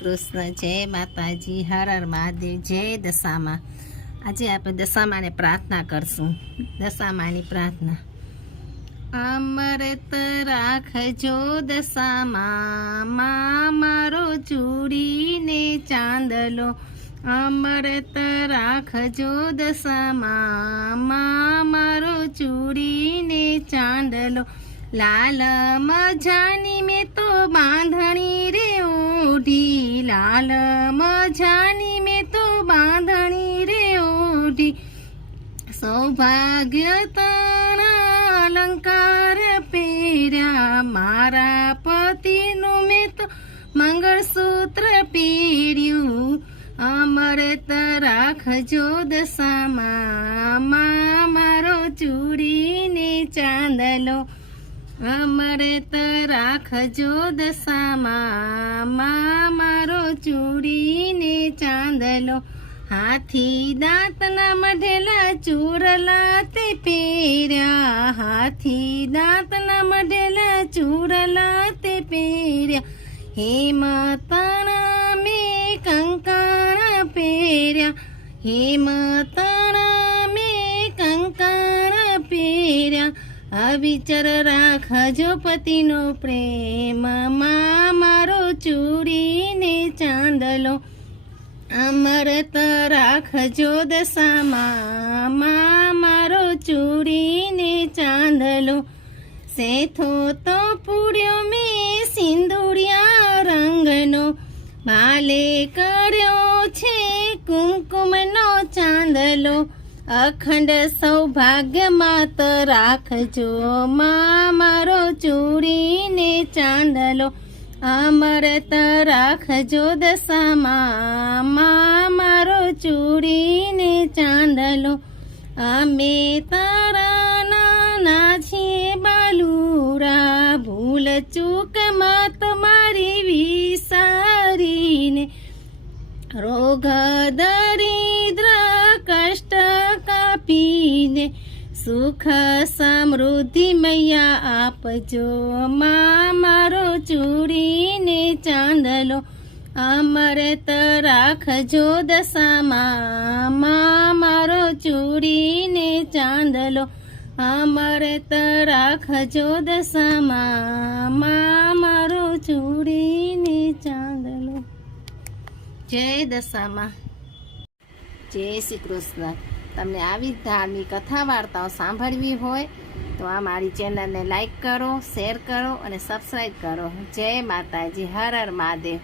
કૃષ્ણ, જય માતાજી, હર હર મહાદેવ, જય દશામાં. આજે આપણે દશામાને પ્રાર્થના કરશું. દશામાની પ્રાર્થના. અમૃત રાખજો દશામાં, મા મારો ચૂડીને ચાંદલો. અમૃત રાખજો દશામાં, મા મારો ચૂડીને ચાંદલો. લાલ મજાની મેં તો બાંધણી રે ઓઢી, લાલ મજાની મેં તો બાંધણી રે ઓઢી. સૌભાગ્ય તણા અલંકાર પહેર્યા, મારા પતિનું મેં તો મંગળસૂત્ર પહેર્યું. અમૃત રાખજો દશામાં, મા મારો ચૂડીને ચાંદલો. અમૃત રાખજો દશામાં, મા મારો ચૂડીને ચાંદલો. હાથી દાંતના મઢેલા ચૂરલા તે પહેર્યા, હાથી દાંતના મઢેલા ચૂરલા તે પહેર્યા. હેમતણા મેં કંકણ પહેર્યા, હેમતણા મેં કંકણ પહેર્યા. અવિચર રાખજો પતિનો પ્રેમ, મા મારો ચૂડીને ચાંદલો. અમૃત રાખજો દશામાં, મા મારો ચૂડીને ચાંદલો. સેથો તો પૂર્યો મેં સિંદુરિયા રંગનો, ભાલે કર્યો છે કુમકુમનો ચાંદલો. અખંડ સૌભાગ્યમાં તો રાખજો, મા મારો ચૂડીને ચાંદલો. અમૃત રાખજો દશામાં, મા મારો ચૂડીને ચાંદલો. અમે તારા નાના છીએ બાલુરા, ભૂલ ચૂકમાં તમારી વિસારીને. રોગ દરિદ્ર કષ્ટ કાપીને, સુખ સમૃદ્ધિ મૈયા આપજો, મા મારો ચૂડીને ચાંદલો. અમૃત રાખજો દશામાં, મા મારો ચૂડીને ચાંદલો. અમૃત રાખજો દશામાં, મા મારો ચૂડીને ચાંદલો. જય દશામાં. જય શ્રી કૃષ્ણ. તમને આવી ધાર્મિક કથા વાર્તાઓ સાંભળવી હોય તો આ મારી ચેનલને લાઈક કરો, શેર કરો અને સબસ્ક્રાઈબ કરો. જય માતાજી, હર હર મહાદેવ.